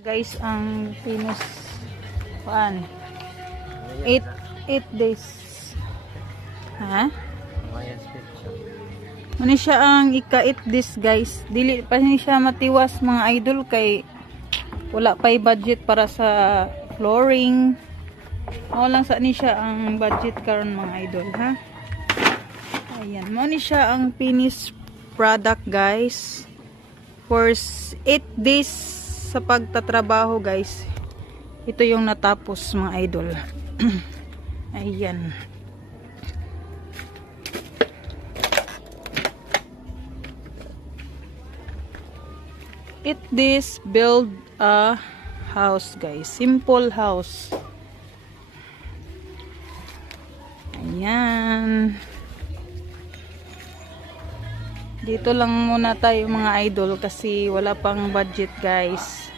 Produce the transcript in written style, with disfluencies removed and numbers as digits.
Guys, ang pinos paan 8 days. Ha? Muna siya ang ika 8 days guys. Dili pa ni siya matiwas mga idol kay wala pa'y budget para sa flooring. Ako lang sa ni siya ang budget karon mga idol ha. Ayan, mo ni siya ang finished product guys. For 8 days sa pagtatrabaho guys, ito yung natapos mga idol. Ayan, this build a house guys, simple house. Ayan, dito lang muna tayo mga idol kasi wala pang budget guys.